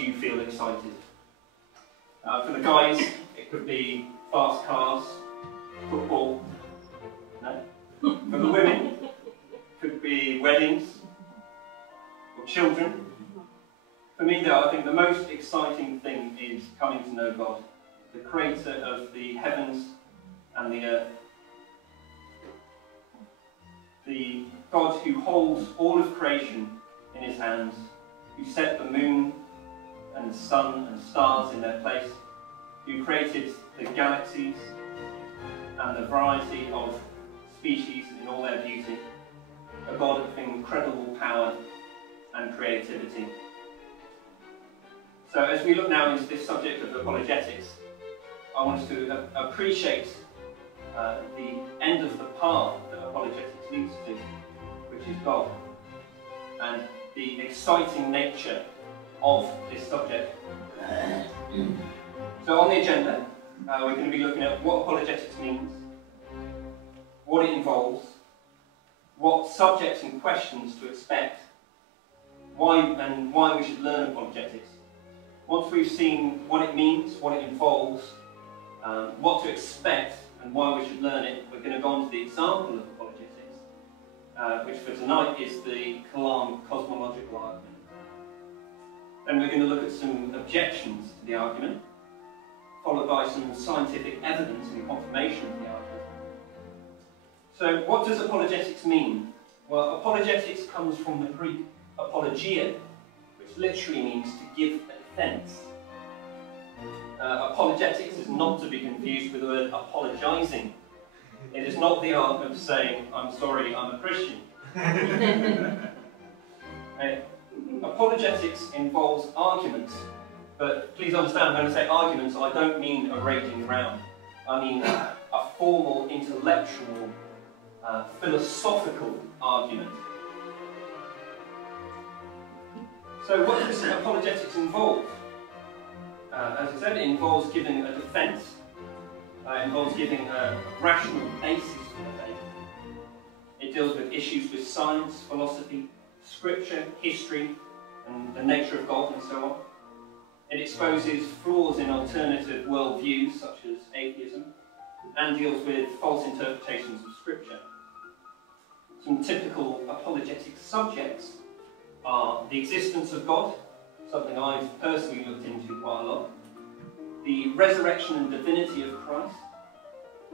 you feel excited. For the guys, it could be fast cars, football. No? For the women, it could be weddings or children. For me, though, I think the most exciting thing is coming to know God, the creator of the heavens and the earth. The God who holds all of creation in his hands, who set the moon and the sun and stars in their place, who created the galaxies and the variety of species in all their beauty, a God of incredible power and creativity. So as we look now into this subject of apologetics, I want us to appreciate the end of the path that apologetics leads to, which is God, and the exciting nature of this subject. So on the agenda, we're going to be looking at what apologetics means, what it involves, what subjects and questions to expect, why we should learn apologetics. Once we've seen what it means, what it involves, what to expect and why we should learn it, we're going to go on to the example of apologetics, which for tonight is the Kalam Cosmological Argument. Then we're going to look at some objections to the argument, followed by some scientific evidence and confirmation of the argument. So what does apologetics mean? Well, apologetics comes from the Greek apologia, which literally means to give a defense. Apologetics is not to be confused with the word apologizing. It is not the art of saying, I'm sorry, I'm a Christian. Apologetics involves arguments, but please understand, when I say arguments, I don't mean a raging round. I mean a formal, intellectual, philosophical argument. So what does apologetics involve? As I said, it involves giving a defense. It involves giving a rational basis for the faith. It deals with issues with science, philosophy, scripture, history, and the nature of God, and so on. It exposes flaws in alternative worldviews, such as atheism, and deals with false interpretations of scripture. Some typical apologetic subjects are the existence of God, something I've personally looked into quite a lot, the resurrection and divinity of Christ,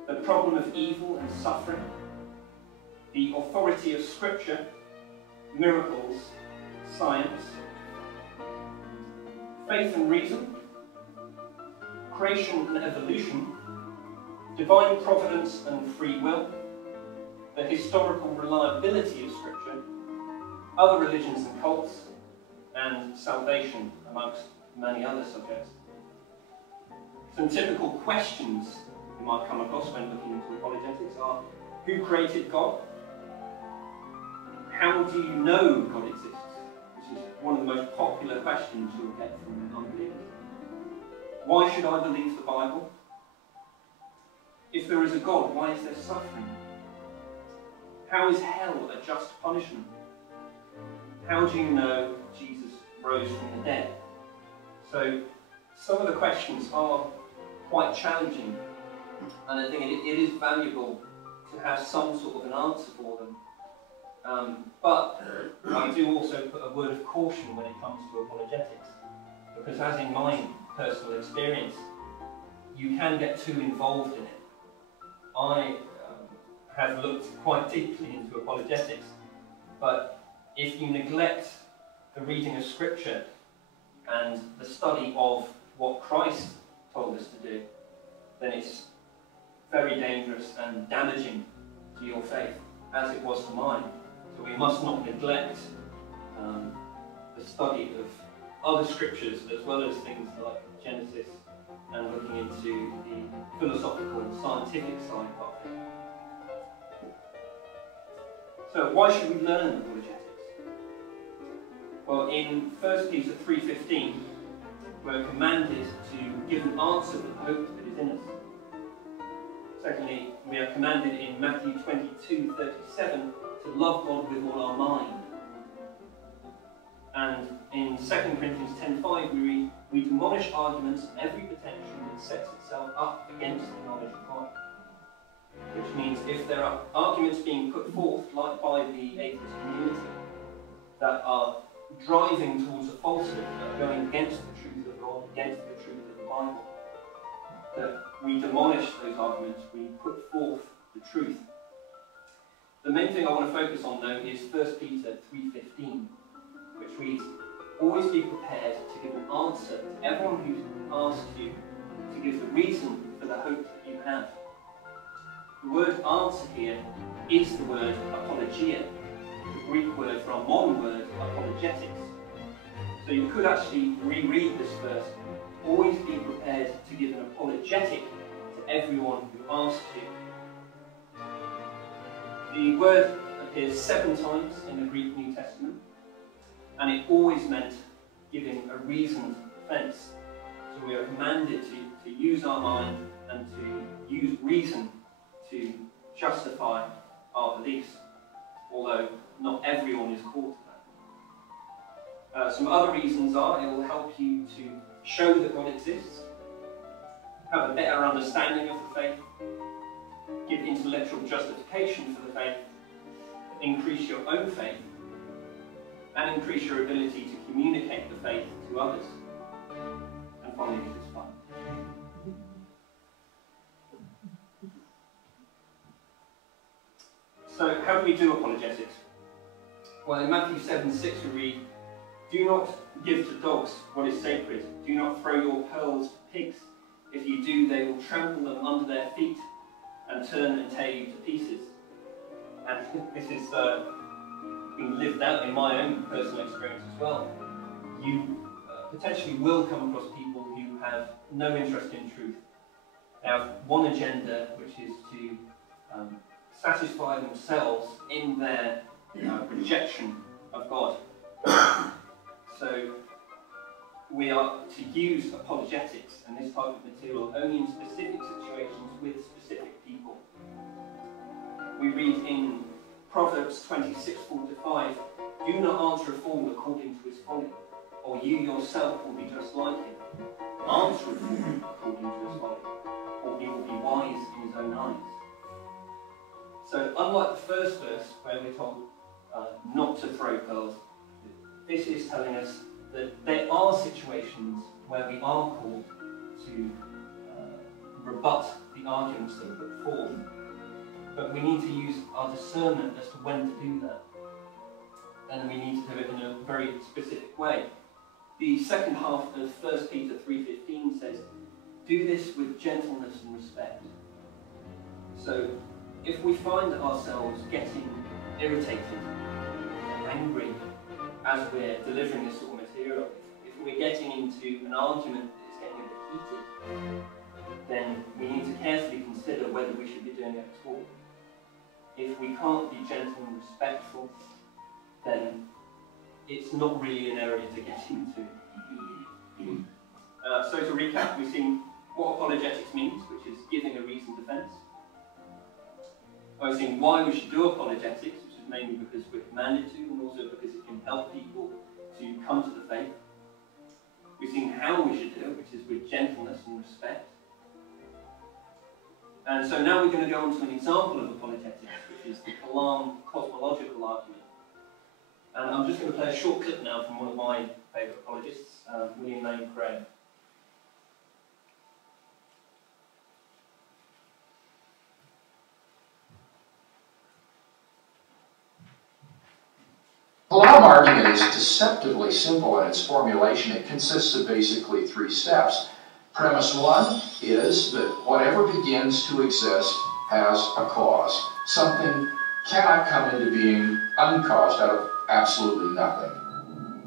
the problem of evil and suffering, the authority of Scripture, miracles, science, faith and reason, creation and evolution, divine providence and free will, the historical reliability of Scripture, other religions and cults, and salvation, amongst many other subjects. Some typical questions you might come across when looking into apologetics are: who created God? How do you know God exists? Which is one of the most popular questions you'll get from unbelievers. Why should I believe the Bible? If there is a God, why is there suffering? How is hell a just punishment? How do you know Jesus rose from the dead? So some of the questions are quite challenging, and I think it is valuable to have some sort of an answer for them. But I do also put a word of caution when it comes to apologetics, because as in my personal experience, you can get too involved in it. I have looked quite deeply into apologetics, but if you neglect the reading of Scripture and the study of what Christ told us to do, then it's very dangerous and damaging to your faith, as it was to mine. So we must not neglect the study of other scriptures, as well as things like Genesis, and looking into the philosophical and scientific side of it. So why should we learn apologetics? Well, in 1 Peter 3:15, we're commanded to give an answer to the hope that is in us. Secondly, we are commanded in Matthew 22:37 to love God with all our mind. And in 2 Corinthians 10:5 we read, "We demolish arguments and every pretension that sets itself up against the knowledge of God." Which means if there are arguments being put forth, like by the atheist community, that are driving towards a falsehood, that are going against the truth of God, against the truth of the Bible, that we demolish those arguments, we put forth the truth. The main thing I want to focus on, though, is 1 Peter 3:15, which reads, "Always be prepared to give an answer to everyone who asks you to give the reason for the hope that you have." The word answer here is the word apologia, the Greek word for our modern word apologetics. So you could actually reread this verse, "Always be prepared to give an apologetic to everyone who asks you." The word appears 7 times in the Greek New Testament, and it always meant giving a reasoned defense. So we are commanded to use our mind and to use reason to justify our beliefs, although not everyone is called to that. Some other reasons are it will help you to show that God exists, have a better understanding of the faith, give intellectual justification for the faith, increase your own faith, and increase your ability to communicate the faith to others. And finally, if it's fun. So, how do we do apologetics? Well, in Matthew 7:6 we read, "Do not give to dogs what is sacred. Do not throw your pearls to pigs. If you do, they will trample them under their feet and turn and tear you to pieces." And this is being lived out in my own personal experience as well. You potentially will come across people who have no interest in truth. They have one agenda, which is to satisfy themselves in their rejection of God. So we are to use apologetics and this type of material only in specific situations with specific people. We read in Proverbs 26:4-5, "Do not answer a fool according to his folly, or you yourself will be just like him. Answer a fool according to his folly, or he will be wise in his own eyes." So unlike the first verse where we're told not to throw pearls, this is telling us that there are situations where we are called to rebut the arguments that are put forth. But we need to use our discernment as to when to do that. And we need to do it in a very specific way. The second half of 1 Peter 3:15 says, "Do this with gentleness and respect." So if we find ourselves getting irritated, angry, as we're delivering this sort of material, if we're getting into an argument that is getting a bit heated, then we need to carefully consider whether we should be doing it at all. If we can't be gentle and respectful, then it's not really an area to get into. So to recap, we've seen what apologetics means, which is giving a reasoned defense. We've seen why we should do apologetics, which is mainly because we're commanded to, and also because it can help people to come to the faith. We've seen how we should do it, which is with gentleness and respect. And so now we're going to go on to an example of apologetics, which is the Kalam Cosmological Argument. And I'm just going to play a short clip now from one of my favourite apologists, William Lane Craig. The Kalam argument is deceptively simple in its formulation. It consists of basically 3 steps. Premise 1 is that whatever begins to exist has a cause. Something cannot come into being uncaused out of absolutely nothing.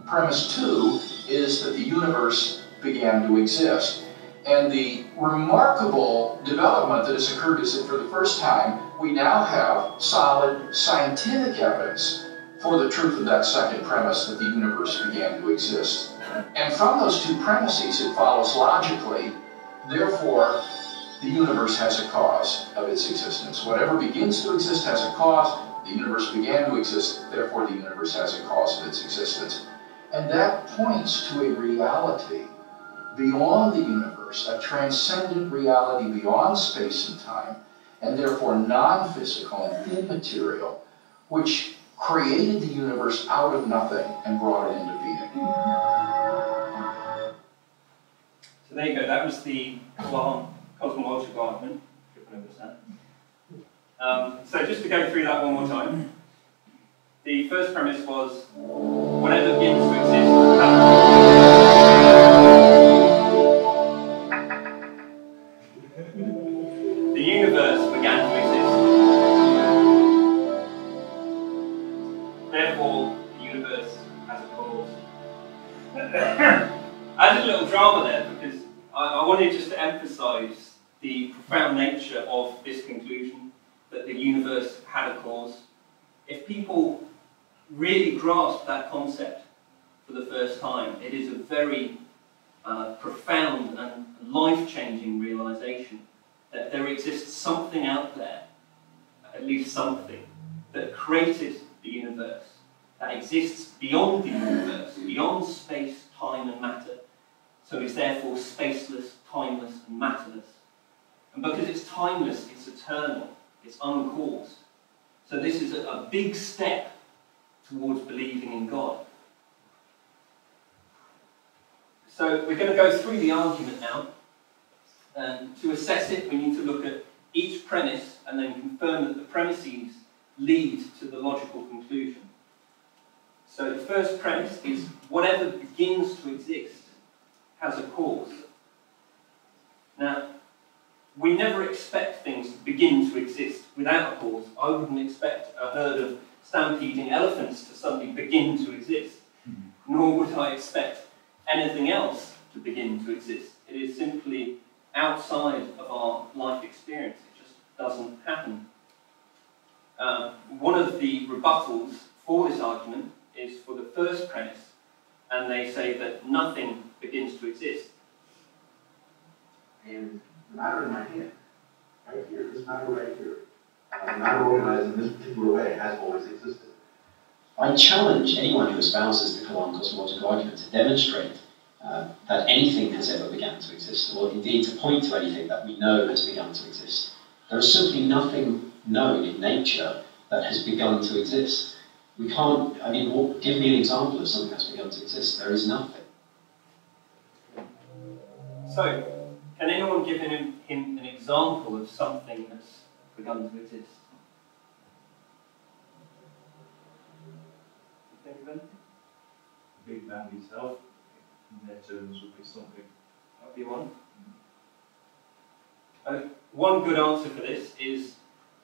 Premise 2 is that the universe began to exist. And the remarkable development that has occurred is that for the first time, we now have solid scientific evidence for the truth of that second premise, that the universe began to exist. And from those 2 premises, it follows logically, therefore, the universe has a cause of its existence. Whatever begins to exist has a cause. The universe began to exist, therefore the universe has a cause of its existence. And that points to a reality beyond the universe, a transcendent reality beyond space and time, and therefore non-physical and immaterial, which created the universe out of nothing and brought it into being. So there you go, that was the Kalam Cosmological Argument, if you can understand. So just to go through that one more time. The first premise was, whatever begins to exist the universe began to exist. Therefore, the universe has a cause. I did a little drama there because I wanted just to emphasize the profound nature of this conclusion, that the universe had a cause. If people really grasp that concept for the first time, it is a very profound and life-changing realization that there exists something out there, at least something, that created the universe, that exists beyond the universe, beyond space, time and matter, so it's therefore spaceless, timeless and matterless. And because it's timeless, it's eternal, it's uncaused. So this is a big step towards believing in God. So we're going to go through the argument now, and to assess it we need to look at each premise and then confirm that the premises lead to the logical conclusion. So the first premise is, whatever begins to exist has a cause. Now, we never expect things to begin to exist without a cause. I wouldn't expect a herd of stampeding elephants to suddenly begin to exist, nor would I expect anything else to begin to exist. It is simply outside of our life experience. It just doesn't happen. One of the rebuttals for this argument is for the first premise, and they say that nothing begins to exist. And the matter in my hand, right here, this matter right here, the matter organized in this particular way has always existed. I challenge anyone who espouses the Kalam Cosmological Argument to demonstrate that anything has ever begun to exist, or indeed to point to anything that we know has begun to exist. There is simply nothing known in nature that has begun to exist. We can't, give me an example of something that's begun to exist. There is nothing. So, can anyone give him an example of something that's begun to exist? Think of anything? The Big Bang itself, in their terms, would be something. That would be one. One good answer for this is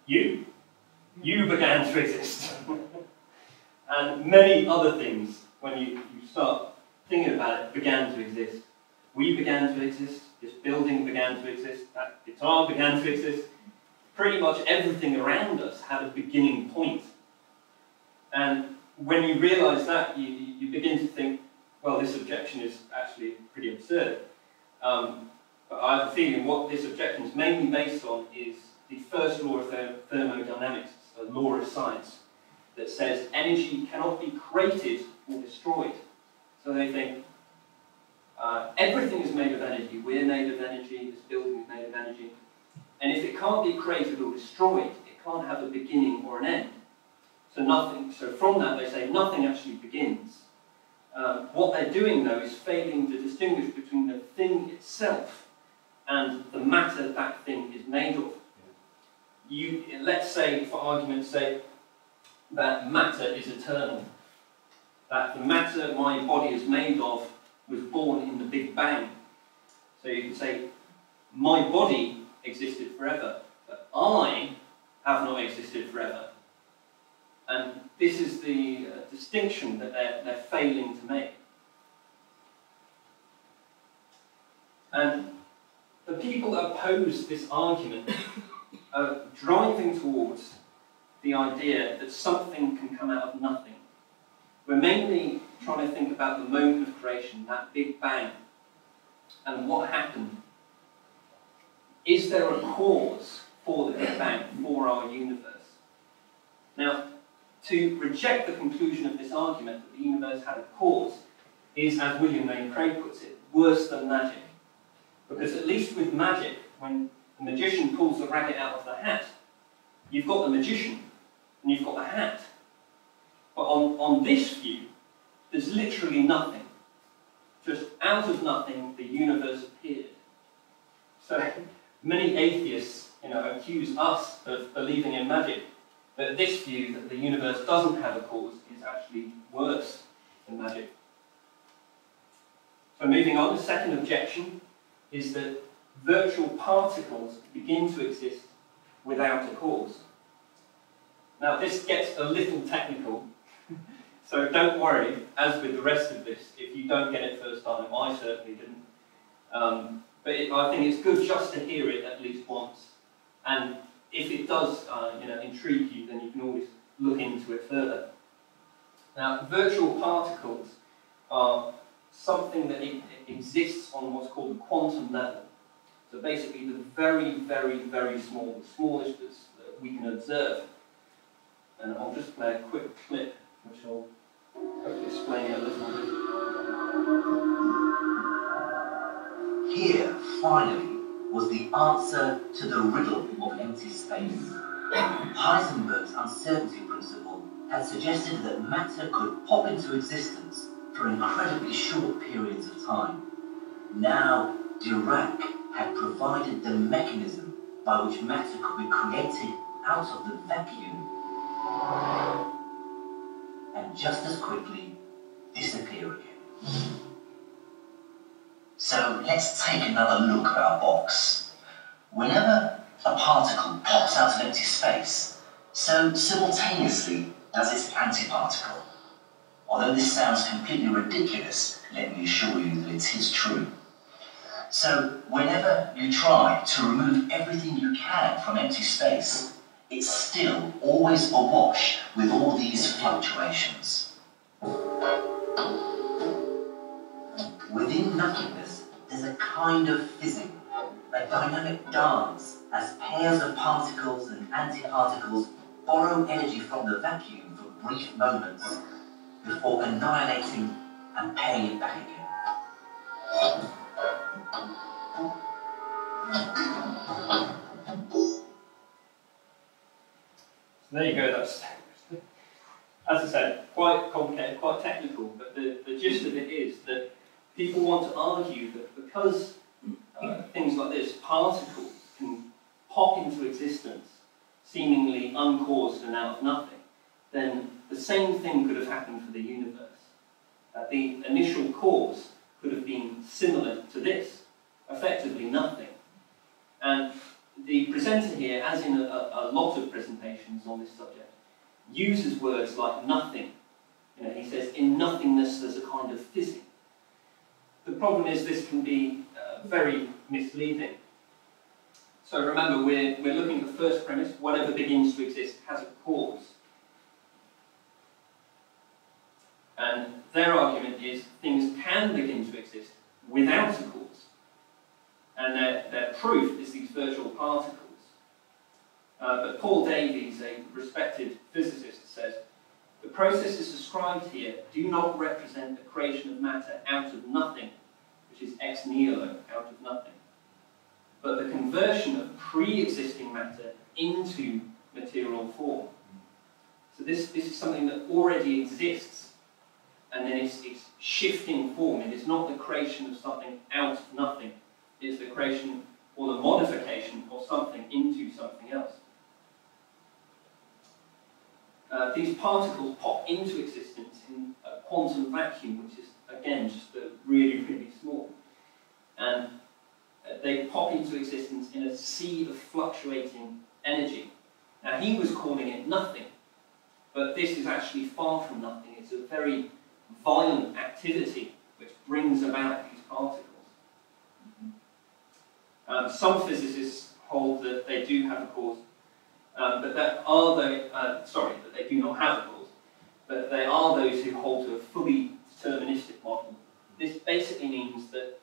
you. You began to exist. And many other things, when you start thinking about it, began to exist. We began to exist, this building began to exist, that guitar began to exist. Pretty much everything around us had a beginning point. And when you realise that, you begin to think, well, this objection is actually pretty absurd. But I have a feeling what this objection is mainly based on is the first law of thermodynamics, a law of science, that says energy cannot be created or destroyed. So they think everything is made of energy. We're made of energy. This building is made of energy. And if it can't be created or destroyed, it can't have a beginning or an end. So nothing. So from that, they say nothing actually begins. What they're doing, though, is failing to distinguish between the thing itself and the matter that thing is made of. Let's say, for argument's sake, that matter is eternal. That the matter my body is made of was born in the Big Bang. So you can say, my body existed forever, but I have not existed forever. And this is the distinction that they're failing to make. And the people that oppose this argument are driving towards the idea that something can come out of nothing. We're mainly trying to think about the moment of creation, that Big Bang, and what happened. Is there a cause for the Big Bang, for our universe? Now, to reject the conclusion of this argument that the universe had a cause is, as William Lane Craig puts it, worse than magic. Because at least with magic, when the magician pulls the rabbit out of the hat, you've got the magician and you've got the hat. But on this view, there's literally nothing. Just out of nothing, the universe appeared. So many atheists, accuse us of believing in magic, but this view that the universe doesn't have a cause is actually worse than magic. So moving on, the second objection is that virtual particles begin to exist without a cause. Now this gets a little technical, so don't worry, as with the rest of this, if you don't get it first time. I certainly didn't. But I think it's good just to hear it at least once. And if it does intrigue you, then you can always look into it further. Now, virtual particles are something that exists on what's called the quantum level. So basically the very, very, very small, the smallest that we can observe. And I'll just play a quick clip which will hopefully explain it a little bit. Here, finally, was the answer to the riddle of empty space. Heisenberg's uncertainty principle had suggested that matter could pop into existence for incredibly short periods of time. Now, Dirac had provided the mechanism by which matter could be created out of the vacuum and just as quickly disappear again. So let's take another look at our box. Whenever a particle pops out of empty space, so simultaneously does its antiparticle. Although this sounds completely ridiculous, let me assure you that it is true. So whenever you try to remove everything you can from empty space, it's still always awash with all these fluctuations. Within nothingness, there's a kind of fizzing, a dynamic dance as pairs of particles and antiparticles borrow energy from the vacuum for brief moments before annihilating and paying it back again. So there you go, that's, as I said, quite complicated, quite technical, but the gist of it is that people want to argue that because things like this, particles can pop into existence seemingly uncaused and out of nothing, then the same thing could have happened for the universe. The initial cause could have been similar to this, effectively nothing. And the presenter here, as in a lot of presentations on this subject, uses words like nothing. He says, in nothingness there's a kind of fizzing. The problem is this can be very misleading. So remember, we're looking at the first premise, whatever begins to exist has a cause. And their argument is things can begin to exist without a cause. And their proof is these virtual particles. But Paul Davies, a respected physicist, says, the processes described here do not represent the creation of matter out of nothing, which is ex nihilo, out of nothing, but the conversion of pre-existing matter into material form. So this is something that already exists, and then it's shifting form. It is not the creation of something out of nothing. It's the creation or the modification of something into something else. These particles pop into existence in a quantum vacuum, which is, again, just really, really small. And they pop into existence in a sea of fluctuating energy. Now, he was calling it nothing, but this is actually far from nothing. It's a very violent activity which brings about these particles. Some physicists hold that they do have a cause, but that they do not have a cause, but they are those who hold to a fully deterministic model. This basically means that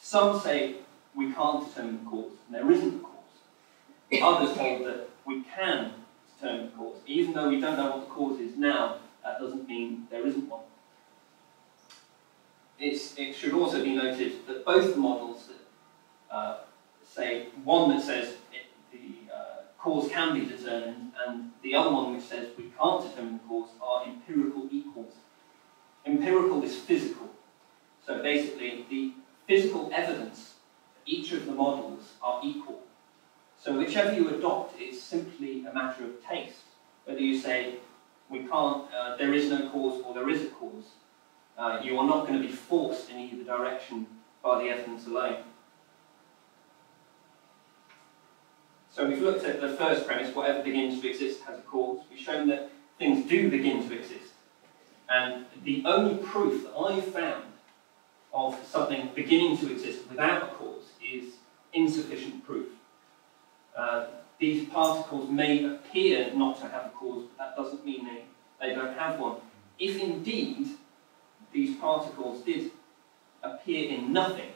some say we can't determine the cause, and there isn't a cause. Others hold that we can determine the cause. Even though we don't know what the cause is now, that doesn't mean there isn't one. it should also be noted that both the models that say, one that says the cause can be determined and the other one which says we can't determine the cause are empirical equals. Empirical is physical. So basically, the physical evidence for each of the models are equal. So whichever you adopt, it's simply a matter of taste. Whether you say, we can't, there is no cause or there is a cause, you are not going to be forced in either direction by the evidence alone. So we've looked at the first premise, whatever begins to exist has a cause. We've shown that things do begin to exist. And the only proof that I've found of something beginning to exist without a cause is insufficient proof. These particles may appear not to have a cause, but that doesn't mean they don't have one. If indeed these particles did appear in nothing,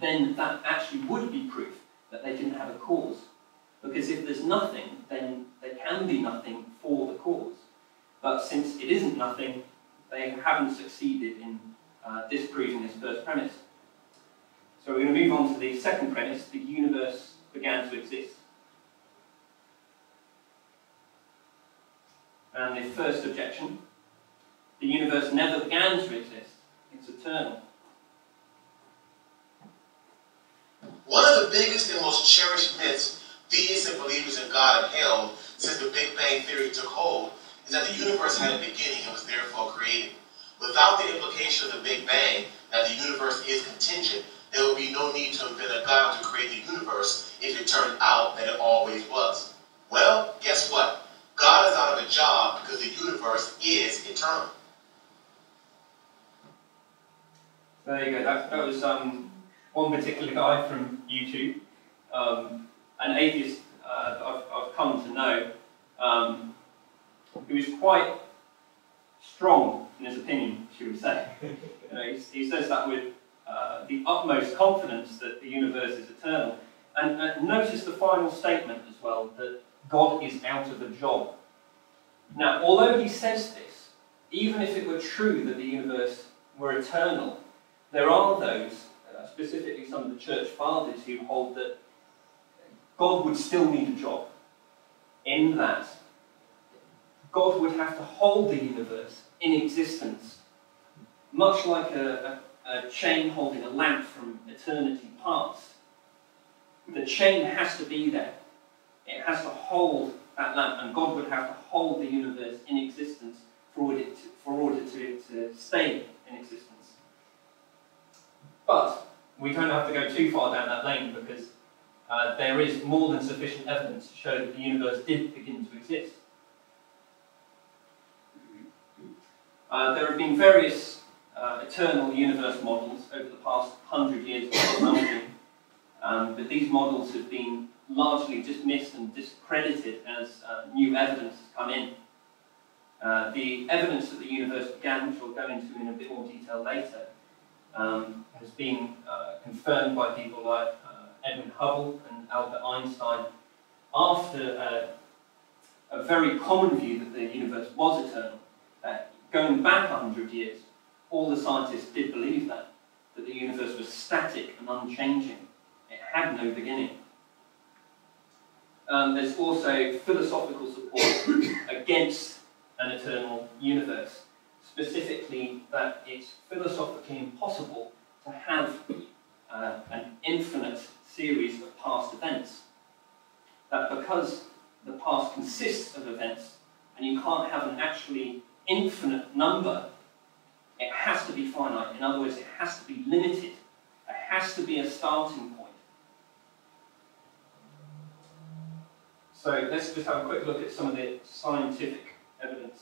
then that actually would be proof that they didn't have a cause. Because if there's nothing, then there can be nothing for the cause. But since it isn't nothing, they haven't succeeded in disproving this first premise. So we're going to move on to the second premise, the universe began to exist. And the first objection, the universe never began to exist, it's eternal. One of the biggest and most cherished myths theists and believers in God have held since the Big Bang Theory took hold is that the universe had a beginning and was therefore created. Without the implication of the Big Bang, that the universe is contingent, there would be no need to invent a God to create the universe if it turned out that it always was. Well, guess what? God is out of a job because the universe is eternal. There you go. That was one particular guy from YouTube, an atheist that I've come to know, who is quite strong in his opinion, should we say. You know, he says that with the utmost confidence that the universe is eternal. And notice the final statement as well, that God is out of a job. Now, although he says this, even if it were true that the universe were eternal, there are those, specifically some of the church fathers, who hold that God would still need a job, in that God would have to hold the universe in existence, much like a chain holding a lamp from eternity past. The chain has to be there. It has to hold that lamp, and God would have to hold the universe in existence for order to stay in existence. But we don't have to go too far down that lane, because there is more than sufficient evidence to show that the universe did begin to exist. There have been various eternal universe models over the past 100 years of cosmology, but these models have been largely dismissed and discredited as new evidence has come in. The evidence that the universe began, which we'll go into in a bit more detail later, has been confirmed by people like Edwin Hubble and Albert Einstein after a very common view that the universe was eternal. Going back 100 years, all the scientists did believe that the universe was static and unchanging. It had no beginning. There's also philosophical support against an eternal universe, specifically that it's philosophically impossible to have an infinite series of past events. That because the past consists of events, and you can't have an actually infinite number, it has to be finite. In other words, it has to be limited. It has to be a starting point. So let's just have a quick look at some of the scientific evidence.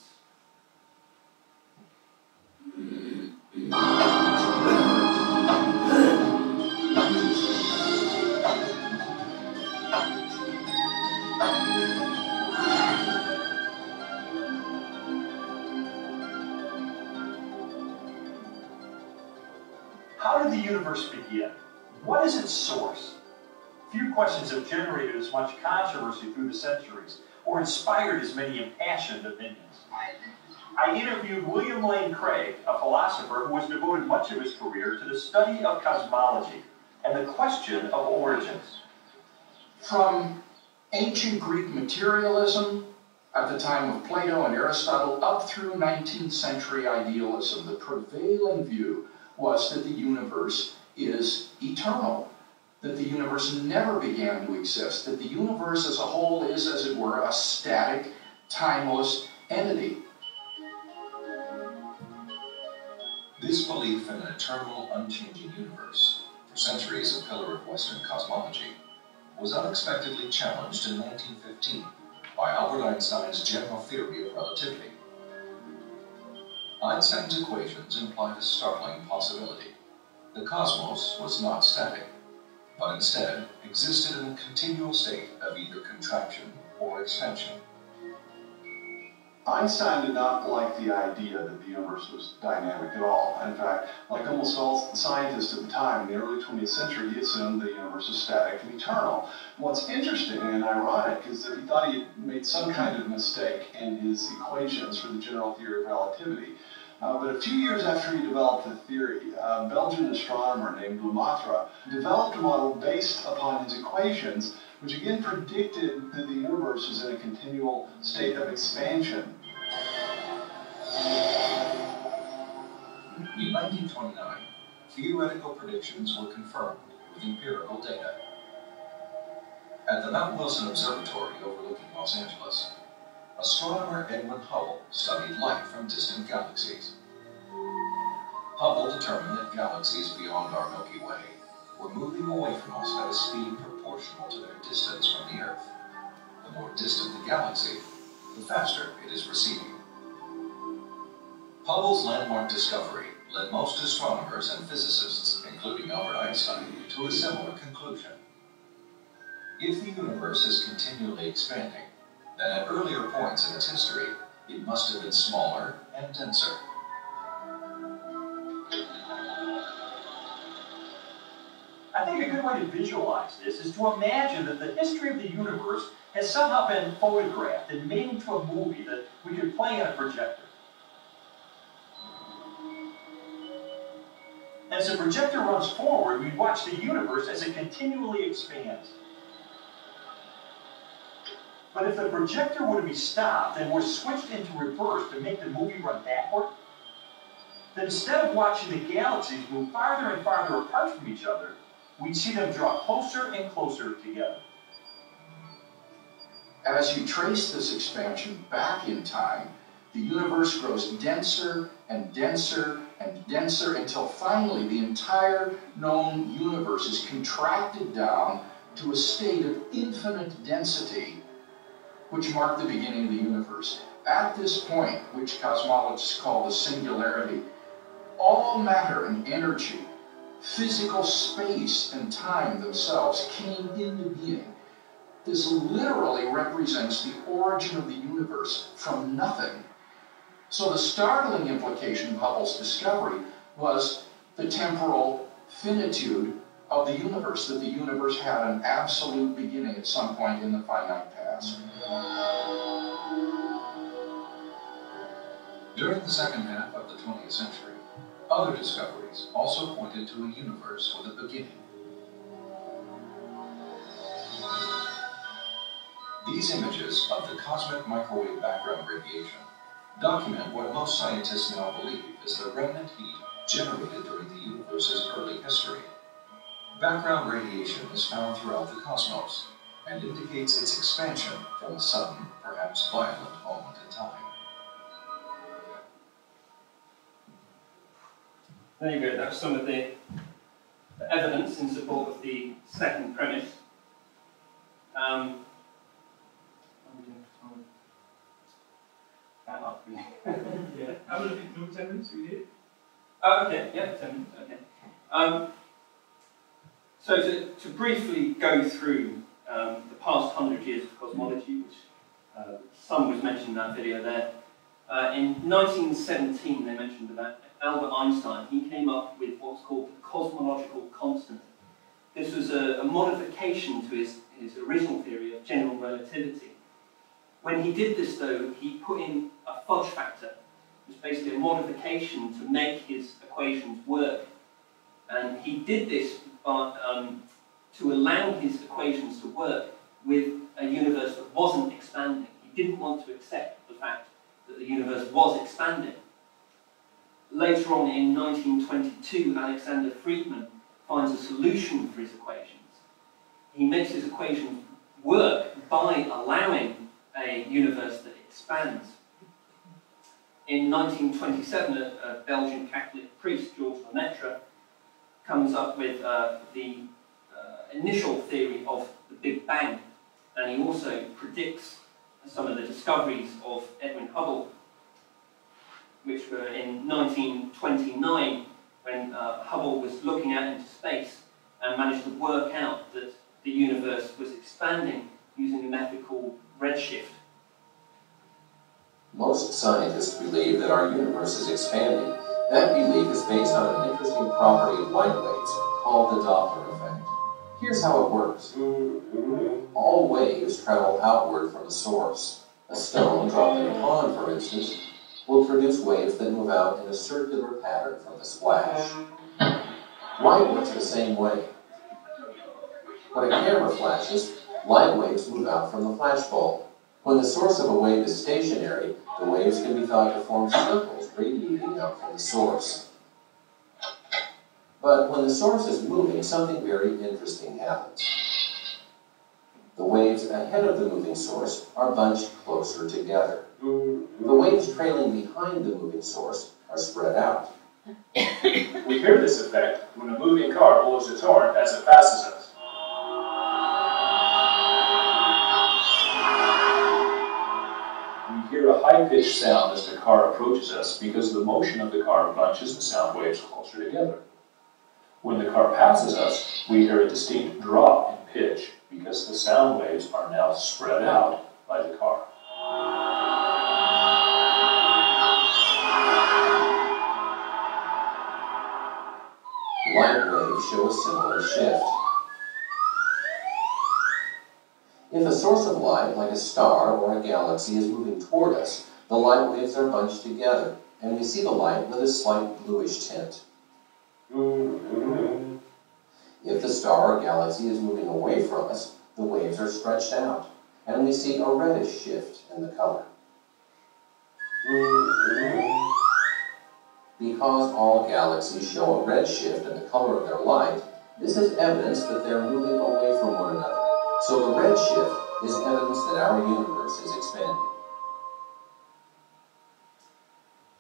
How did the universe begin? What is its source? Few questions have generated as much controversy through the centuries, or inspired as many impassioned opinions. I interviewed William Lane Craig, a philosopher who has devoted much of his career to the study of cosmology and the question of origins. From ancient Greek materialism at the time of Plato and Aristotle up through 19th century idealism, the prevailing view was that the universe is eternal, that the universe never began to exist, that the universe as a whole is, as it were, a static, timeless entity. This belief in an eternal, unchanging universe, for centuries a pillar of Western cosmology, was unexpectedly challenged in 1915 by Albert Einstein's general theory of relativity. Einstein's equations implied a startling possibility. The cosmos was not static, but instead existed in a continual state of either contraction or expansion. Einstein did not like the idea that the universe was dynamic at all. In fact, like almost all scientists at the time, in the early 20th century, he assumed the universe was static and eternal. What's interesting and ironic is that he thought he had made some kind of mistake in his equations for the general theory of relativity. But a few years after he developed the theory, a Belgian astronomer named Lemaitre developed a model based upon his equations, which again predicted that the universe was in a continual state of expansion. In 1929, theoretical predictions were confirmed with empirical data. At the Mount Wilson Observatory overlooking Los Angeles, astronomer Edwin Hubble studied light from distant galaxies. Hubble determined that galaxies beyond our Milky Way were moving away from us at a speed proportional to their distance from the Earth. The more distant the galaxy, the faster it is receding. Hubble's landmark discovery led most astronomers and physicists, including Albert Einstein, to a similar conclusion. If the universe is continually expanding, then at earlier points in its history, it must have been smaller and denser. I think a good way to visualize this is to imagine that the history of the universe has somehow been photographed and made into a movie that we could play on a projector. As the projector runs forward, we watch the universe as it continually expands. But if the projector were to be stopped and were switched into reverse to make the movie run backward, then instead of watching the galaxies move farther and farther apart from each other, we'd see them draw closer and closer together. As you trace this expansion back in time, the universe grows denser and denser and denser until finally the entire known universe is contracted down to a state of infinite density, which marked the beginning of the universe. At this point, which cosmologists call the singularity, all matter and energy, physical space and time themselves came into being. This literally represents the origin of the universe from nothing. So the startling implication of Hubble's discovery was the temporal finitude of the universe, that the universe had an absolute beginning at some point in the finite past. During the second half of the 20th century, other discoveries also pointed to a universe with a beginning. These images of the cosmic microwave background radiation document what most scientists now believe is the remnant heat generated during the universe's early history. Background radiation is found throughout the cosmos and indicates its expansion from a sudden, perhaps violent moment in time. There you go, that's some of the evidence in support of the second premise. Yeah. How many people? 10 minutes? Are you here? Oh, okay, yeah, 10 minutes, okay. So to briefly go through the past 100 years of cosmology, which some was mentioned in that video there. In 1917, they mentioned about Albert Einstein. He came up with what's called the cosmological constant. This was a modification to his original theory of general relativity. When he did this, though, he put in a fudge factor was basically a modification to make his equations work. And he did this by, to allow his equations to work with a universe that wasn't expanding. He didn't want to accept the fact that the universe was expanding. Later on in 1922, Alexander Friedman finds a solution for his equations. He makes his equations work by allowing a universe that expands. In 1927, a Belgian Catholic priest, George Lemaitre, comes up with the initial theory of the Big Bang, and he also predicts some of the discoveries of Edwin Hubble, which were in 1929, when Hubble was looking out into space and managed to work out that the universe was expanding using a method called redshift. Most scientists believe that our universe is expanding. That belief is based on an interesting property of light waves called the Doppler effect. Here's how it works. All waves travel outward from the source. A stone dropped in a pond, for instance, will produce waves that move out in a circular pattern from the splash. Light works the same way. When a camera flashes, light waves move out from the flashbulb. When the source of a wave is stationary, the waves can be thought to form circles radiating out from the source. But when the source is moving, something very interesting happens. The waves ahead of the moving source are bunched closer together. The waves trailing behind the moving source are spread out. We hear this effect when a moving car blows its horn as it passes us. We hear a high-pitched sound as the car approaches us because the motion of the car bunches the sound waves closer together. When the car passes us, we hear a distinct drop in pitch because the sound waves are now spread out by the car. Light waves show a similar shift. If a source of light, like a star or a galaxy, is moving toward us, the light waves are bunched together, and we see the light with a slight bluish tint. If the star or galaxy is moving away from us, the waves are stretched out, and we see a reddish shift in the color. Because all galaxies show a red shift in the color of their light, this is evidence that they're moving away from one another. So the red shift is evidence that our universe is expanding.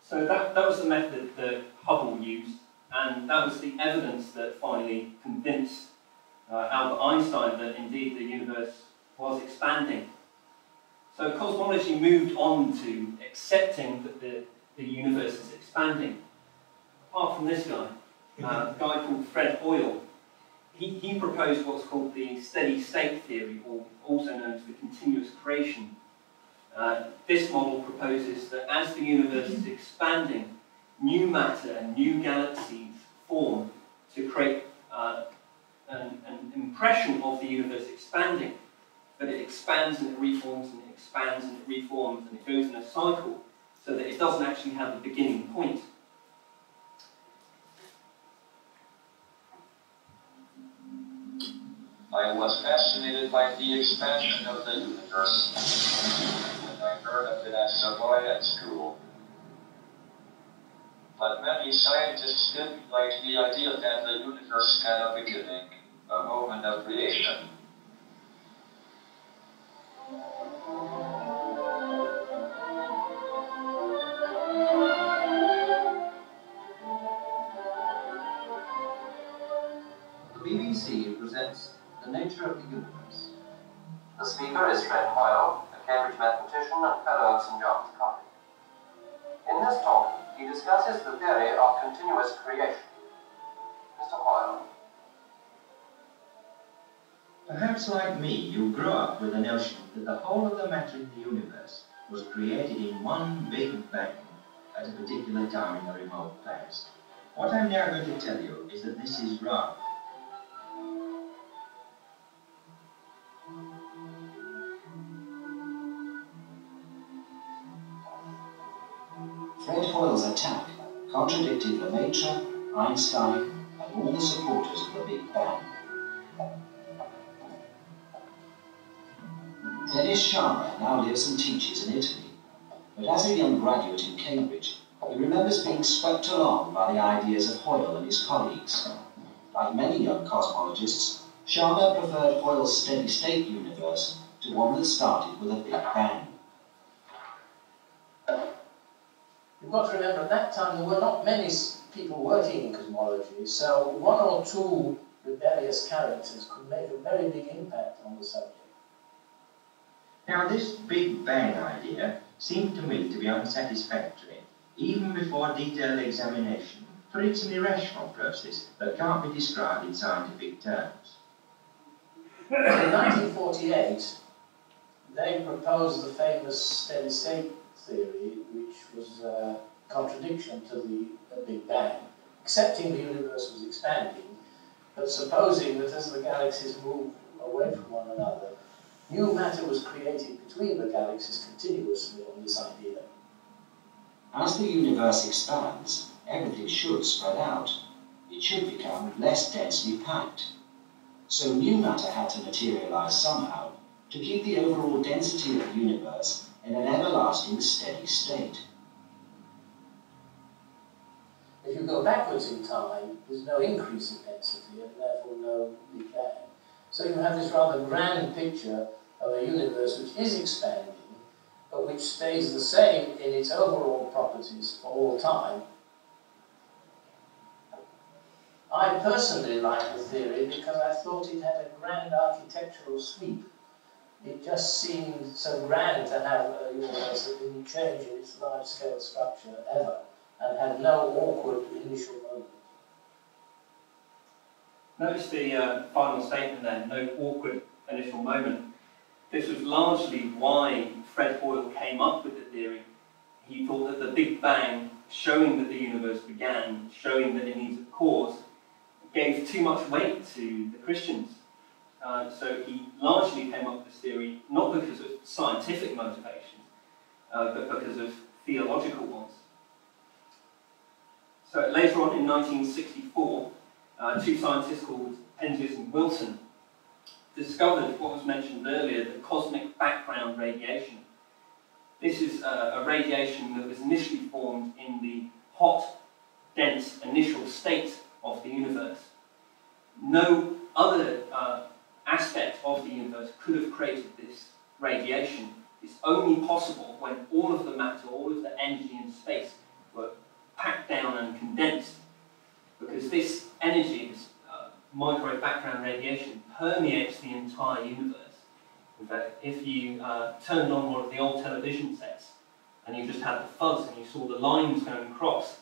So that was the method that Hubble used, and that was the evidence that finally convinced Albert Einstein that indeed the universe was expanding. So cosmology moved on to accepting that the universe is expanding. Apart from this guy, a guy called Fred Hoyle, he proposed what's called the steady state theory, or also known as the continuous creation. This model proposes that as the universe is expanding, new matter and new galaxies form to create an impression of the universe expanding, but it expands and it reforms and it expands and it reforms and it goes in a cycle so that it doesn't actually have a beginning point. I was fascinated by the expansion of the universe when I heard of it at Savoy at school. But many scientists didn't like the idea that the universe had a beginning, a moment of creation. The BBC presents The Nature of the Universe. The speaker is Fred Hoyle, a Cambridge mathematician and fellow of St. John's College. In this talk, he discusses the theory of continuous creation. Mr. Hoyle. Perhaps like me, you grew up with the notion that the whole of the matter in the universe was created in one big bang at a particular time in the remote past. What I'm now going to tell you is that this is wrong. Fred Hoyle contradicted Lemaitre, Einstein, and all the supporters of the Big Bang. Dennis Sharma now lives and teaches in Italy, but as a young graduate in Cambridge, he remembers being swept along by the ideas of Hoyle and his colleagues. Like many young cosmologists, Sharma preferred Hoyle's steady-state universe to one that started with a Big Bang. You've got to remember, at that time there were not many people working in cosmology, so one or two rebellious characters could make a very big impact on the subject. Now, this Big Bang idea seemed to me to be unsatisfactory, even before detailed examination, for it's an irrational process that can't be described in scientific terms. In 1948, they proposed the famous steady-state theory, which was a contradiction to the Big Bang, accepting the universe was expanding, but supposing that as the galaxies move away from one another, new matter was created between the galaxies continuously on this idea. As the universe expands, everything should spread out. It should become less densely packed. So new matter had to materialize somehow to keep the overall density of the universe in an everlasting steady state. If you go backwards in time, there's no increase in density and therefore no Big Bang. So you have this rather grand picture of a universe which is expanding, but which stays the same in its overall properties for all time. I personally like the theory because I thought it had a grand architectural sweep. It just seemed so grand to have a universe that didn't change in its large-scale structure ever, and had no awkward initial moment. Notice the final statement there, no awkward initial moment. This was largely why Fred Hoyle came up with the theory. He thought that the Big Bang, showing that the universe began, showing that it needs a cause, gave too much weight to the Christians. So he largely came up with this theory, not because of scientific motivations, but because of theological ones. So later on in 1964, two scientists called Penzias and Wilson discovered what was mentioned earlier, the cosmic background radiation. This is a radiation that was initially formed in the hot, dense initial state of the universe. No other aspect of the universe could have created this radiation. It's only possible when all of the matter, all of the energy in space were packed down and condensed, because this energy, this microwave background radiation, permeates the entire universe. In fact, if you turned on one of the old television sets and you just had the fuzz and you saw the lines going across,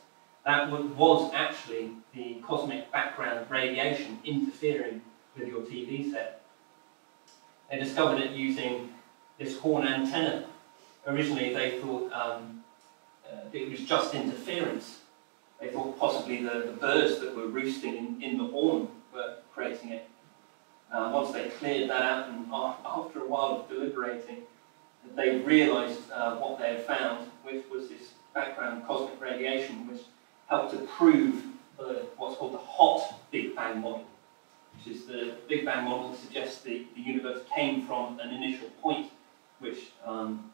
that was actually the cosmic background radiation interfering with your TV set. They discovered it using this horn antenna. Originally they thought it was just interference. They thought possibly the birds that were roosting in the horn were creating it. Once they cleared that out, and after a while of deliberating, they realised what they had found, which was this background cosmic radiation, which helped to prove what's called the hot Big Bang model, which is the Big Bang model that suggests the universe came from an initial point, which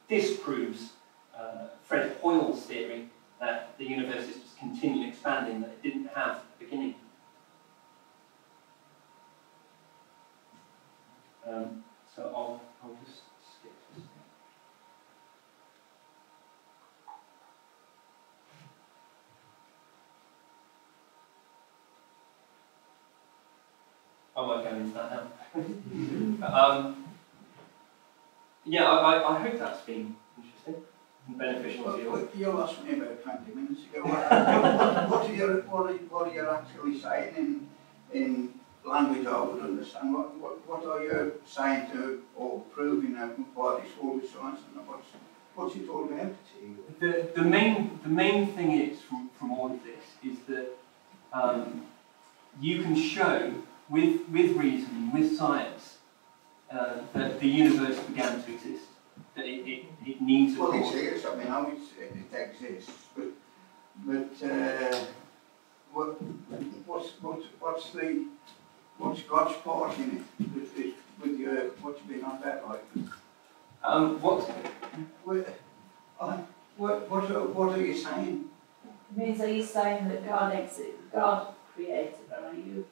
disproves Fred Hoyle's theory that the universe is just continually expanding, that it didn't have a beginning. So I'll just skip this. I won't go into that now. Yeah, I hope that's been interesting and beneficial to you. You asked me about 20 minutes ago. What are you actually saying in language I would understand? What are you saying to or proving by this all the science, and what's it all about to you? The main thing is from all of this is that you can show with reason, with science, that the universe began to exist, that it needs a cause. Well, it's here, so I mean, it exists, but But what's God's part in it? With your what you've been on about, like? What are you saying? It means, are you saying that God created, or are you?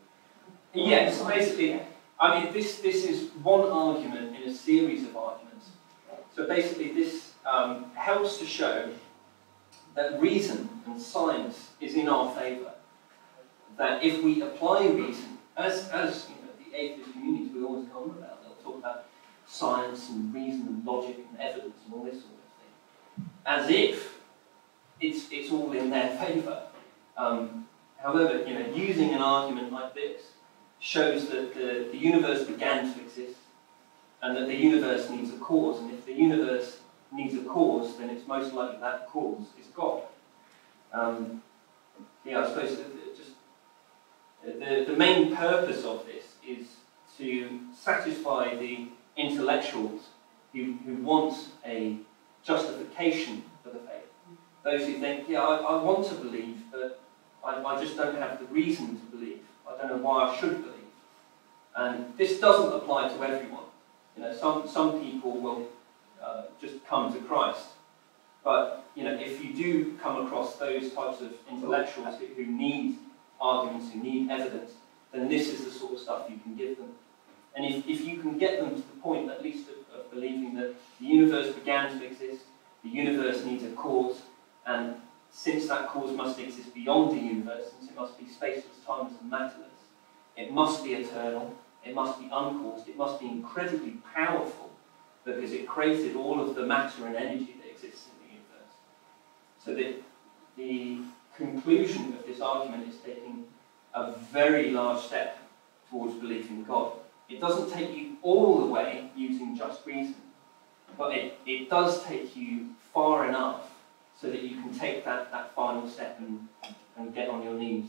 Yes, basically. I mean, this is one argument in a series of arguments. So basically, this helps to show that reason and science is in our favour. That if we apply reason, as you know, the atheist community will always come about, they'll talk about science and reason and logic and evidence and all this sort of thing, as if it's all in their favour. However, you know, using an argument like this shows that the universe began to exist, and that the universe needs a cause, and if the universe needs a cause, then it's most likely that cause is God. Yeah, I suppose the main purpose of this is to satisfy the intellectuals who want a justification for the faith. Those who think, yeah, I want to believe, but I just don't have the reason to believe. I don't know why I should believe. And this doesn't apply to everyone. You know, some people will just come to Christ. But you know, if you do come across those types of intellectuals who need arguments, who need evidence, then this is the sort of stuff you can give them. And if you can get them to the point, at least, of believing that the universe began to exist, the universe needs a cause, and since that cause must exist beyond the universe, since it must be spaceless, timeless, and matterless, it must be eternal, it must be uncaused, it must be incredibly powerful, because it created all of the matter and energy that exists in the universe. So the conclusion of this argument is taking a very large step towards belief in God. It doesn't take you all the way using just reason, but it does take you far enough so that you can take that final step and get on your knees.